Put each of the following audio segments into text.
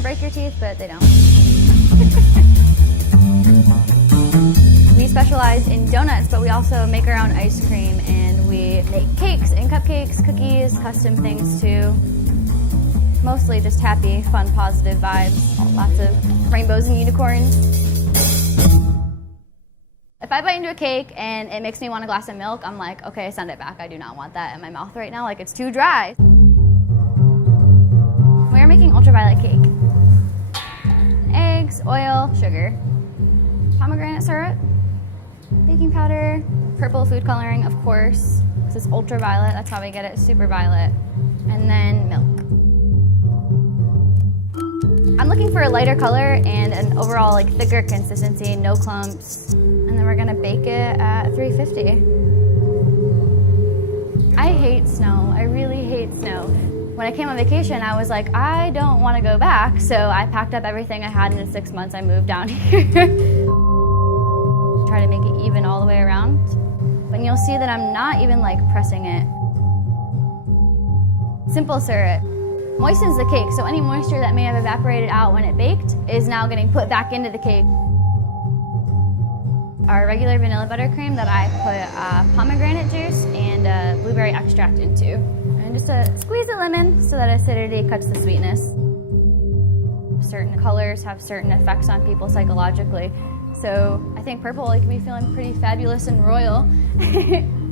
gonna break your teeth, but they don't. We specialize in donuts, but we also make our own ice cream, and we make cakes and cupcakes, cookies, custom things too. Mostly just happy, fun, positive vibes, lots of rainbows and unicorns. If I bite into a cake and it makes me want a glass of milk, I'm like, okay, send it back. I do not want that in my mouth right now, like it's too dry. We are making ultraviolet cake. Eggs, oil, sugar, pomegranate syrup, baking powder, purple food coloring, of course. This is ultraviolet, that's how we get it, super violet. And then milk. I'm looking for a lighter color and an overall like thicker consistency, no clumps. And then we're gonna bake it at 350. I hate snow, I really hate snow. When I came on vacation, I was like, I don't wanna go back, so I packed up everything I had, and in 6 months I moved down here. Try to make it even all the way around. But you'll see that I'm not even like pressing it. Simple syrup moistens the cake, so any moisture that may have evaporated out when it baked is now getting put back into the cake. Our regular vanilla buttercream that I put pomegranate juice and blueberry extract into. And just a squeeze of lemon so that acidity cuts the sweetness. Certain colors have certain effects on people psychologically. So I think purple, I can be feeling pretty fabulous and royal.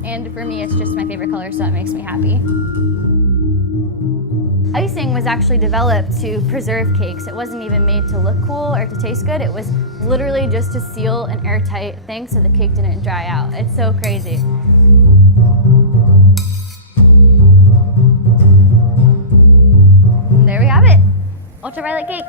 And for me, it's just my favorite color, so that makes me happy. Icing was actually developed to preserve cakes. It wasn't even made to look cool or to taste good. It was literally just to seal an airtight thing so the cake didn't dry out. It's so crazy. And there we have it, ultraviolet cake.